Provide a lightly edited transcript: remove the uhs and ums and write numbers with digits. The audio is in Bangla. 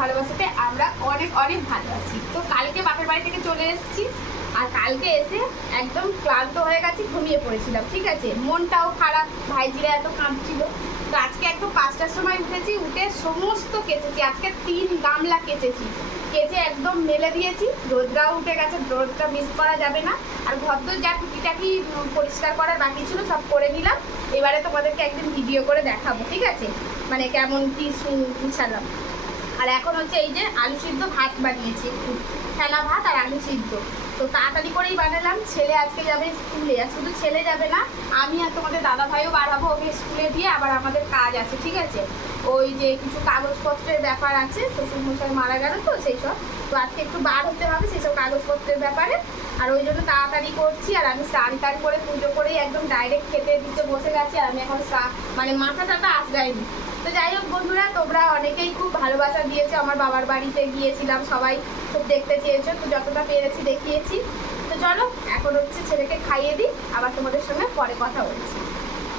ভালোবাসাতে আমরা অনেক অনেক ভালো আছি। তো কালকে বাপের বাড়ি থেকে চলে এসেছি, আর কালকে এসে একদম ক্লান্ত হয়ে গেছি, ঘুমিয়ে পড়েছিলাম। ঠিক আছে, মনটাও খারাপ, ভাইজিরা এত কাঁদছিল। তো আজকে একদম 5টার সময় উঠেছি, উঠে সমস্ত কেচেছি। আজকে 3 গামলা কেচেছি, কেচে একদম মেলে দিয়েছি। রোদটাও উঠে গেছে, রোদটা মিস করা যাবে না। আর ঘরদোর যা টুকিটাকি পরিষ্কার করার বাকি ছিল সব করে নিলাম। এবারে তোমাদেরকে একদিন ভিডিও করে দেখাবো, ঠিক আছে, মানে কেমন কি গুছালাম। আর এখন হচ্ছে এই যে আলু সিদ্ধ ভাত বানিয়েছি, একটু ফেনা ভাত আর আলু সিদ্ধ। তো তাড়াতাড়ি করেই বানালাম। ছেলে আজকে যাবে স্কুলে, আর শুধু ছেলে যাবে না, আমি আর তোমাদের দাদা ভাইও বাড়াবো ওকে স্কুলে দিয়ে। আবার আমাদের কাজ আছে, ঠিক আছে, ওই যে কিছু কাগজপত্রের ব্যাপার আছে, শ্বশুরমশাই মারা গেল তো সেই সব। তো আজকে একটু বার হতে হবে সেই সব কাগজপত্রের ব্যাপারে, আর ওই জন্য তাড়াতাড়ি করছি। আর আমি স্নান টান করে পুজো করেই একদম ডাইরেক্ট খেতে দিতে বসে গেছি। আর আমি এখন মানে মাথা টাথা আসগাইনি। তো যাই হোক বন্ধুরা, তোমরা অনেকেই খুব ভালোবাসা দিয়েছো। আমার বাবার বাড়িতে গিয়েছিলাম, সবাই খুব দেখতে চেয়েছো, তো যতটা পেরেছি দেখিয়েছি। তো চলো এখন হচ্ছে ছেলেকে খাইয়ে দিই, আবার তোমাদের সঙ্গে পরে কথা বলছি।